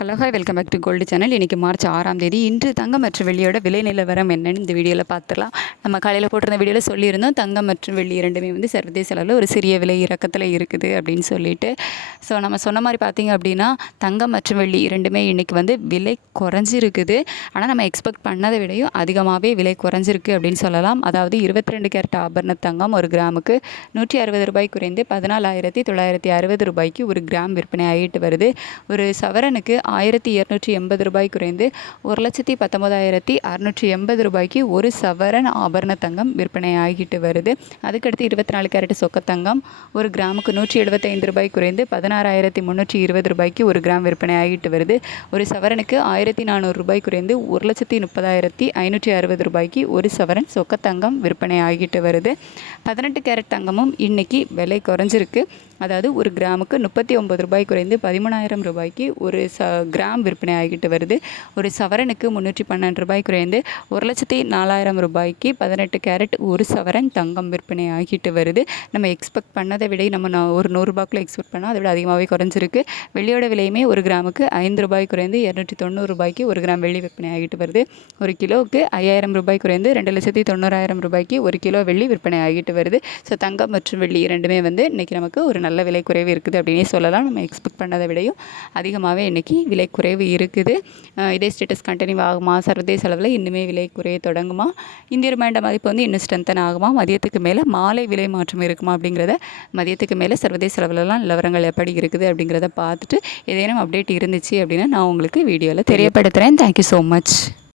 Hello hi welcome back to gold channel. இன்றைக்கி March 6ஆம் தேதி. இன்று தங்கம் மற்றும் வெள்ளியோட விலை நிலவரம் என்னன்னு இந்த வீடியோவில் பார்த்துடலாம். நம்ம காலையில் போட்டிருந்த வீடியோவில் சொல்லியிருந்தோம், தங்கம் மற்றும் வெள்ளி இரண்டுமே வந்து சர்வதேச அளவில் ஒரு சிறிய விலை இறக்கத்தில் இருக்குது அப்படின்னு சொல்லிட்டு. ஸோ நம்ம சொன்ன மாதிரி பார்த்திங்க அப்படின்னா தங்கம் மற்றும் வெள்ளி இரண்டுமே இன்றைக்கி வந்து விலை குறைஞ்சிருக்குது. ஆனால் நம்ம எக்ஸ்பெக்ட் பண்ணதை விடையும் அதிகமாகவே விலை குறைஞ்சிருக்கு அப்படின்னு சொல்லலாம். அதாவது 22 கேரட் ஆபரண தங்கம் ஒரு கிராமுக்கு 160 ரூபாய் குறைந்து 14,960 ரூபாய்க்கு ஒரு கிராம் விற்பனை ஆகிட்டு வருது. ஒரு சவரனுக்கு 1,280 ரூபாய் குறைந்து 1,19,680 ரூபாய்க்கு ஒரு சவரன் ஆபரண தங்கம் விற்பனை ஆகிட்டு வருது. அதுக்கடுத்து 24 கேரட் சொக்க தங்கம் ஒரு கிராமுக்கு 175 ரூபாய் குறைந்து 16,320 ரூபாய்க்கு ஒரு கிராம் விற்பனை ஆகிட்டு வருது. ஒரு சவரனுக்கு 1,400 ரூபாய் குறைந்து 1,30,560 ரூபாய்க்கு ஒரு சவரன் சொக்க தங்கம் விற்பனை ஆகிட்டு வருது. 18 கேரட் தங்கமும் இன்னைக்கு விலை குறைஞ்சிருக்கு. அதாவது ஒரு கிராமுக்கு 39 ரூபாய் குறைந்து 13,000 ரூபாய்க்கு ஒரு கிராம் விற்பனை ஆகிட்டு வருது. ஒரு சவரனுக்கு 312 ரூபாய் குறைந்து 1,04,000 ரூபாய்க்கு 18 கேரட் ஒரு சவரன் தங்கம் விற்பனை ஆகிட்டு வருது. நம்ம எக்ஸ்பெக்ட் பண்ணதை விட நம்ம ஒரு 100 ரூபாய்க்குள்ள எக்ஸ்பெக்ட் பண்ணால் அதை விட அதிகமாகவே குறைஞ்சிருக்கு. வெள்ளியோட விலையுமே ஒரு கிராமுக்கு 5 ரூபாய் குறைந்து 290 ரூபாய்க்கு ஒரு கிராம் வெள்ளி விற்பனை ஆகிட்டு வருது. ஒரு கிலோவுக்கு 5,000 ரூபாய் குறைந்து 2,90,000 ரூபாய்க்கு ஒரு கிலோ வெள்ளி விற்பனை ஆகிட்டு வருது. ஸோ தங்கம் மற்றும் வெள்ளி இரண்டுமே வந்து இன்றைக்கி நமக்கு ஒரு நல்ல விலை குறைவு இருக்குது அப்படின்னே சொல்லலாம். நம்ம எக்ஸ்பெக்ட் பண்ணதை விடையும் அதிகமாகவே இன்றைக்கி விலை குறைவு இருக்குது. இதே ஸ்டேட்டஸ் கண்டினியூ ஆகுமா? சர்வதேச அளவில் இன்னுமே விலை குறைய தொடங்குமா? இந்திய ரூபாயோட மதிப்பு வந்து இன்னும் ஸ்ட்ரென்தன் ஆகுமா? மதியத்துக்கு மேலே மாலை விலை மாற்றம் இருக்குமா? அப்படிங்கிறத மதியத்துக்கு மேலே சர்வதேச அளவிலலாம் நிலவரங்கள் எப்படி இருக்குது அப்படிங்கிறத பார்த்துட்டு ஏதேனும் அப்டேட் இருந்துச்சு அப்படின்னா நான் உங்களுக்கு வீடியோவில் தெரியப்படுத்துகிறேன். Thank you so much.